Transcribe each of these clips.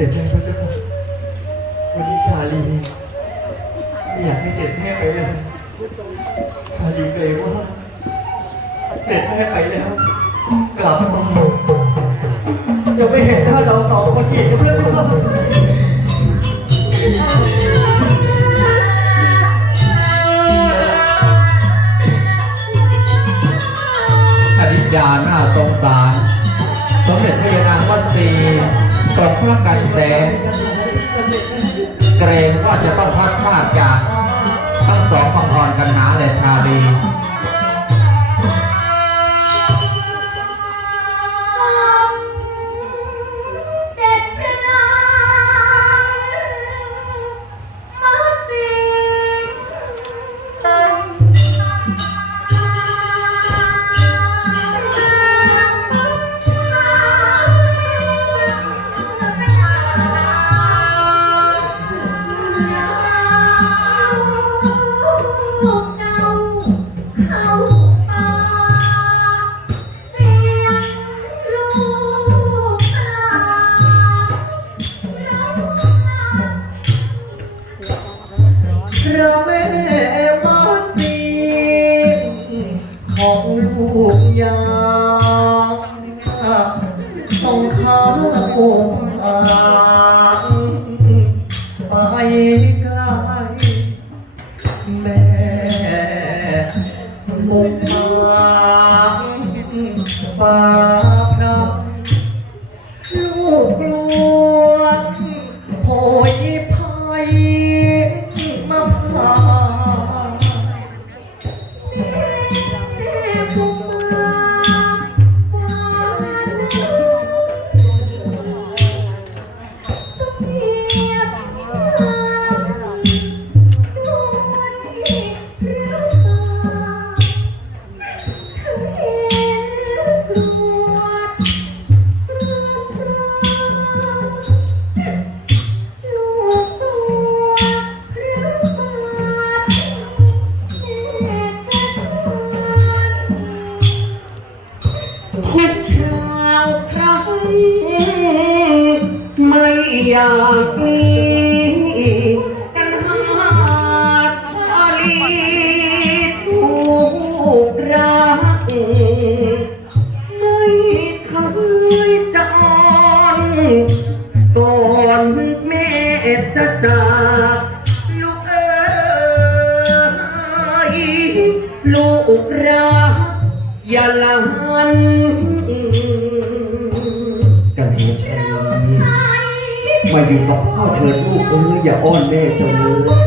ร็จแม่พระเจ้าค่ะวันนี้ชาลีไม่อยากให้เสร็จแม่ไปเลย ชาลีเกรงว่าเสร็จแม่ไปแล้ว กลับมาจะไม่เห็นหน้าเราสองคนอีกนะเพื่อนเจ้าค่ะอธิยาน้าสงสาร ระกันแสงเกรงว่าจะต้องพัดพลาดจากทั้งสองพังกรกันหนาและชาลี ไป อยอย่าอ้อนแม่เจ้าเลย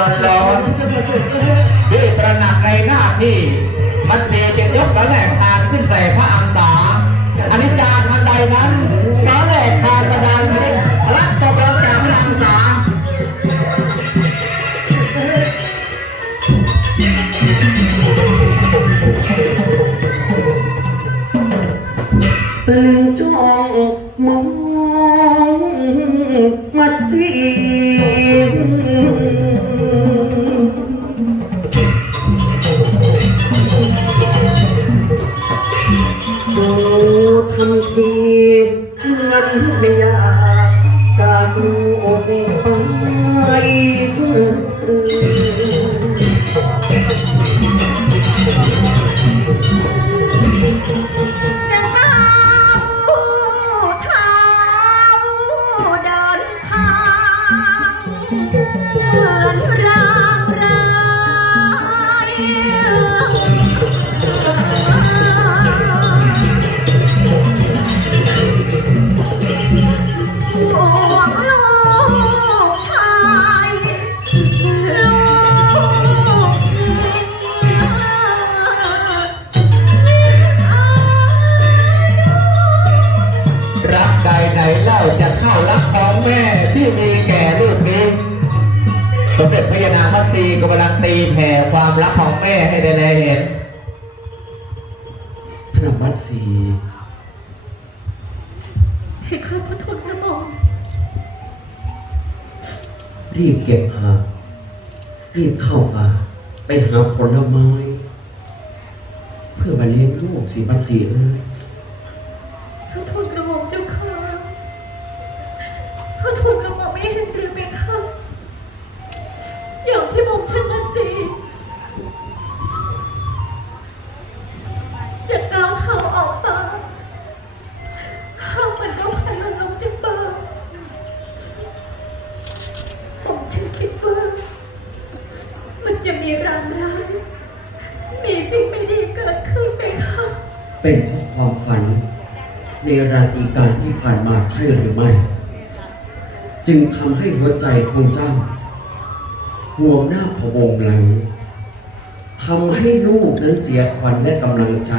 ร้อนร้อนด้วยตระหนักในหน้าที่ มัดสีจะยกสาแหลกทานขึ้นใส่พระอังสาอันิจจา กของแม่ให้ได้แลเห็นพระนมัดสีให้ข้าพระทุนกระหม่อมรีบเก็บหารีบเข้าป่าไปหาผลไม้ เพื่อมาเลี้ยงลูกสีมัดสีเอ้ยพระทุนกระหม่อมเจ้าค่ะพระทุน ในราตรีการที่ผ่านมาใช่หรือไม่ จึงทำให้หัวใจของเจ้าห่วงหน้าพะวงหลังทำให้ลูกนั้นเสียขวัญและกำลังใจ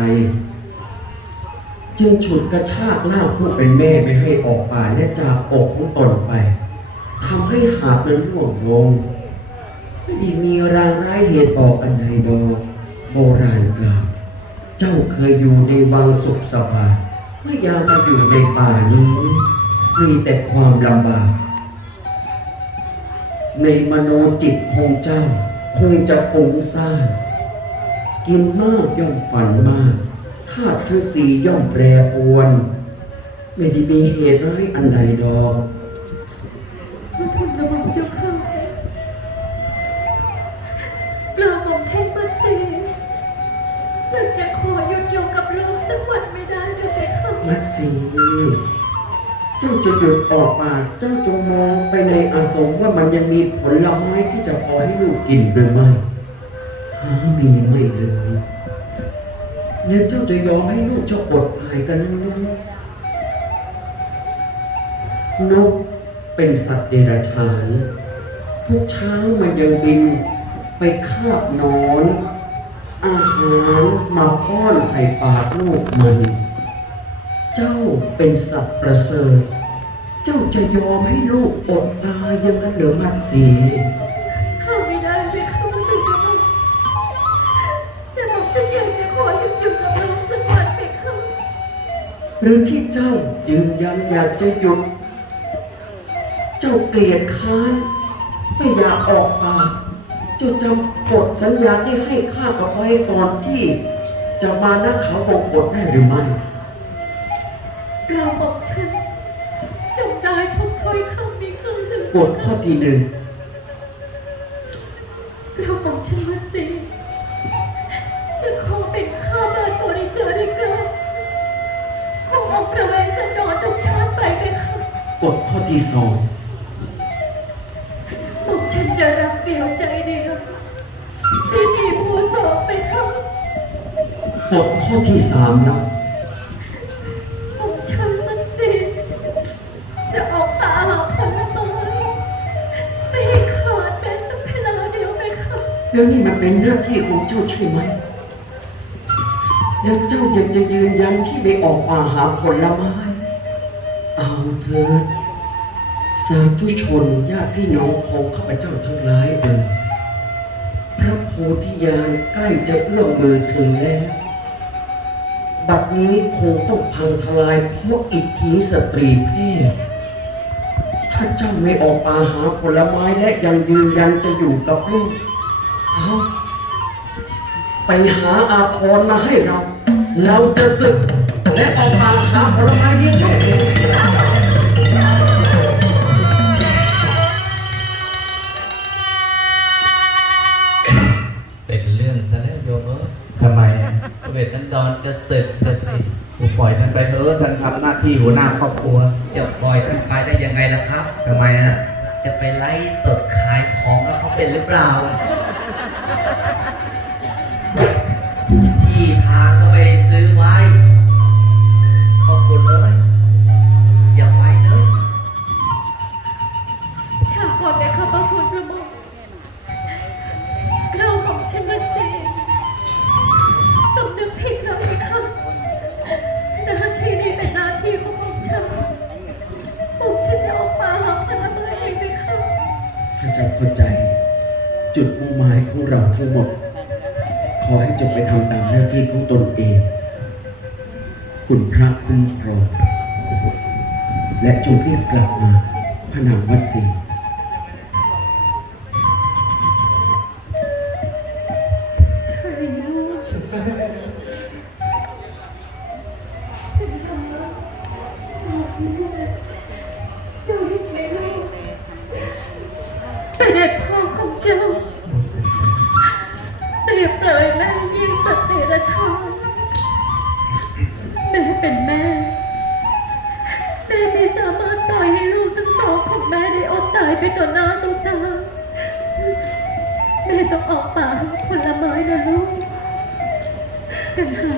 จึงฉุดกระชากล่ากผู้เป็นแม่ไม่ให้ออกป่าและจากอกของตนไปทำให้หาบนั้นร่วงลงไม่ได้มีรางร้ายเหตุบอกอันใดดอกโบราณกล่าวเจ้าเคยอยู่ในวังสุขสบาย เมื่อยามมาอยู่ในป่านี้ มีแต่ความลำบาก ในมโนจิตของเจ้า คงจะฟุ้งซ่านกินมากย่อมฝันมากธาตุทั้งสี่ย่อมแปรปรวน ไม่ได้มีเหตุร้ายอันใดดอกพระทุนระหม่อมเจ้าค่ะกล่าวหม่อมเช่นมาสิอยากจะ คะมัดสีเจ้าจะหยุดออกปากเจ้าจงมองไปในอาสมว่ามันยังมีผลไม้ที่จะพอให้ลูกกินหรือไม่หามีไม่เลยแล้วเจ้าจะยอมให้ลูกเจ้าอดตายกันนั้นนกเป็นสัตว์เดรัจฉานทุกเช้ามันยังบินไปคาบนอน อาหารมาป้อนใส่ปากลูกมัน เจ้าเป็นสัตว์ประเสริฐ เจ้าจะยอมให้ลูกอดตายอยังนั้นเหรือมัดสีข้าไม่ได้เลยค่ะพระทุนกระหม่อมแต่หม่อมจะอยากจะขอหยุดอยู่กับลูกสักวันไหมคะหรือที่เจ้ายืนยันอยากจะหยุด เจ้าเกลียดค้านไม่อยากออกปากเจ้าจำกฎสัญญาที่ให้ข้ากับไว้ก่อนที่ จะมานักเขาบงกฎได้หรือไม่ กล่าวหม่อมฉันจำได้ทุกถ้อยคำมีคำหนึ่งกฎข้อที่หนึ่งเราบอกฉันว่าสิจะขอเป็นข้าบ้านบริจาริกาขององค์พระเวสสันดรทุกชาติไปไหมคะกฎข้อที่สองบอกฉันจะรักเดียวใจเดียวที่มีผู้สองไปค่ะกฎข้อที่สามนะ แล้วนี่มันเป็นหน้าที่ของเจ้าใช่ไหม แล้วเจ้ายังจะยืนยันที่ไม่ออกป่าหาผลไม้ เอาเถิดสาธุชนญาติพี่น้องของข้าพเจ้าทั้งหลายเอ่ยพระโพธิญาณใกล้จะเอื้อมมือถึงแล้ว บัดนี้คงต้องพังทลายเพราะอิทธิสตรีเพศถ้าเจ้าไม่ออกป่าหาผลไม้และยังยืนยันจะอยู่กับลูก เอาไปหาอาพรณ์มาให้เรา เราจะศึก และออกมาหาผลไม้เลี้ยงลูกเองเป็นเรื่องซะแล้วโยมเอ้ยทำไมอะพระเวทสันดรจะศึกจะสิผมปล่อยท่านไปเถอะท่านทำหน้าที่หัวหน้าครอบครัว จะปล่อยท่านไปได้ยังไงล่ะครับ ทำไมอะ จะไปไล่สดขายของกับเขาเป็นหรือเปล่า คุณพระคุ้มครองและจงเรียกกลับมาพระนางวัดศรีใดตายไปต่อหน้าต่อตาแม่ต้องออกป่าผลไม้นะลูกกันหา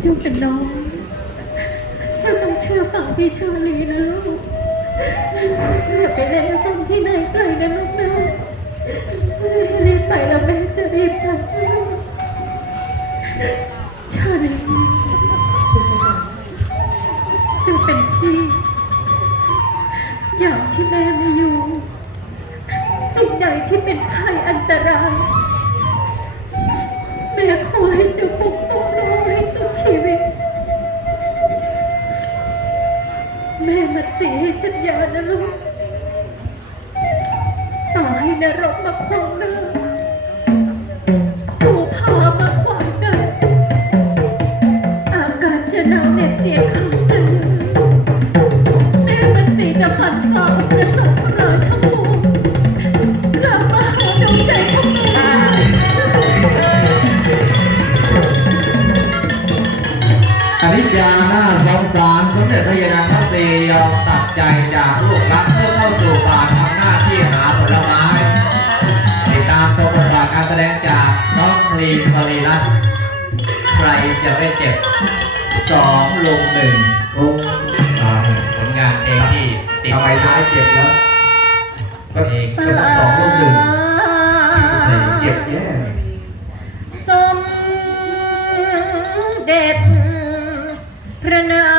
เจ้าเป็นน้องเจ้าต้องเชื่อฟังพี่ชาลีนะลูกอย่าไปเล่นซ่อมที่ไหนไกลนะลูกนะรีบไปแล้วแม่จะรีบจัดชาลีจ้าเป็นพี่ อย่างที่แม่ไม่อยู่ สิ่งใดที่เป็นภัยอันตราย แม่ขอให้เจ้าปกป้องน้องให้สุดชีวิต แม่มัดสีให้สัญญานะลูกต่อให้นรกมาควางหน้า มันสีจะผ่านฟ้าประสบทั้งหลายทั้งปวงกลับมาหาดวงใจของหนูอนิจจาหน้าสงสารสมเด็จพระยานางพระศรียอมตัดใจจากลูกรักเพื่อเข้าสู่ป่าทำหน้าที่หาผลไม้ติดตามชมบทบาทการแสดงจากน้องคลีนคลีรัตน์ใครจะไม่เจ็บสองลงหนึ่งายเจ็บแล้วเพลงก็ต้องสองลูกหนึ่งเจ็บแย่สมเด็จพระนาง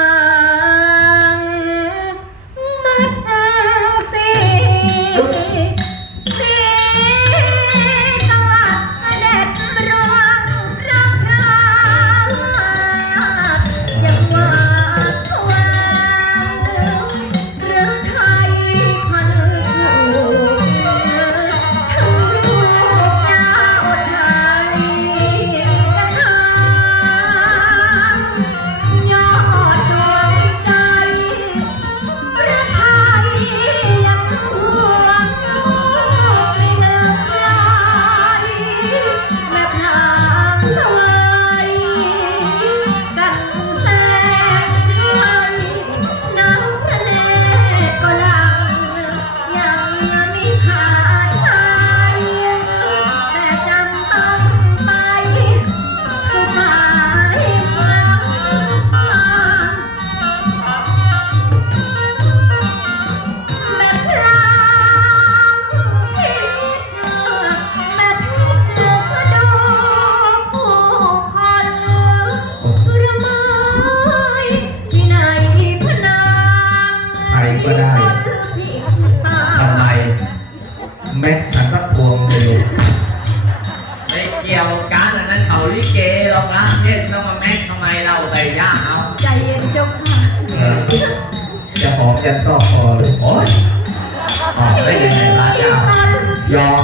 เขาลิเกหรอกนะเทศต้องมาแม็กทำไมเราใส่ย่าเอาใจเย็นเจ้าค่ะจะหอมยันซอกคอเลยโอ๊ยหอมได้ยังไงล่ะเจ้ายอม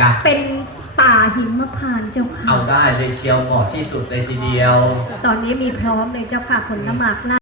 จ้ะเป็นป่าหิมพานต์เจ้าค่ะ เอาได้เลยเชียวเหมาะที่สุดเลยทีเดียว ตอนนี้มีพร้อมเลยเจ้าค่ะผลละหมาก